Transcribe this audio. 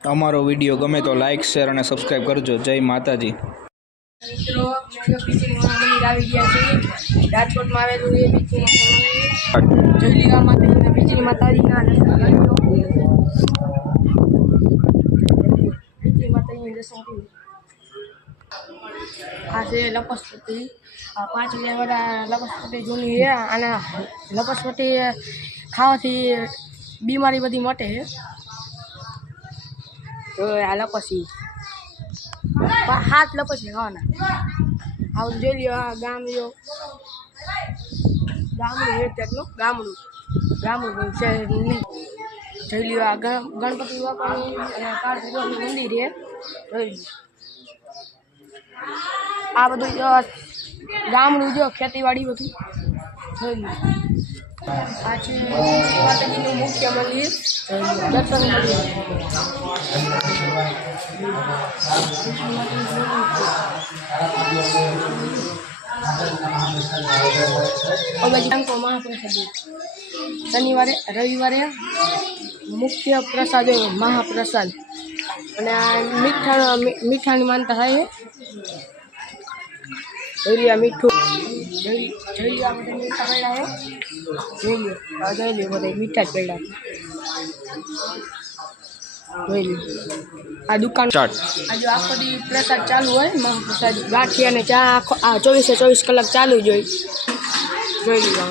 અમારો વિડીયો ગમે તો લાઇક શેર અને સબસ્ક્રાઈબ કરજો। જય માતાજી। મિત્રો મંદિર આવી ગયા છે રાજકોટમાં આવેલું એ જયલીલા માતાજીના બીજી માતાજીના માતાજીની દર્શન કરી। આ છે લપસપટ્ટી, 5 લેવડા લપસપટ્ટી જૂની છે અને લપસપટ્ટી ખાવાથી બીમારી બધી મટે છે। તો આ લપસી 7 લપસી ખાવાના। આવું જોઈ લ્યો, આ ગામડું છે નહીં। જોઈ લ્યો, આ ગણપતિ બાપાનું અને કાળ ભૈરવનું મંદિર છે। જોઈ લ્યો, આ બધું ગામડું જો ખેતીવાડી બધું જોઈ લ્યો। આ છે માતાજીનું મુખ્ય મંદિર, દર્શન મંદિર। શનિવારે રવિવારે મુખ્ય પ્રસાદ હોય મહાપ્રસાદ, અને આ મીઠાની માનતા થાય છે। જોઈ લો મીઠું, જોઈ લો આ બધા મીઠા પડ્યા છે। જોઈ લો બધા મીઠા જ પડ્યા। જોઈ લો આ દુકાન આજે આખો દી પ્રસાદ ચાલુ હોય, મહાપ્રસાદ ગાંઠિયા અને ચા આ 24 કલાક ચાલુ જ હોય। જોઈ લો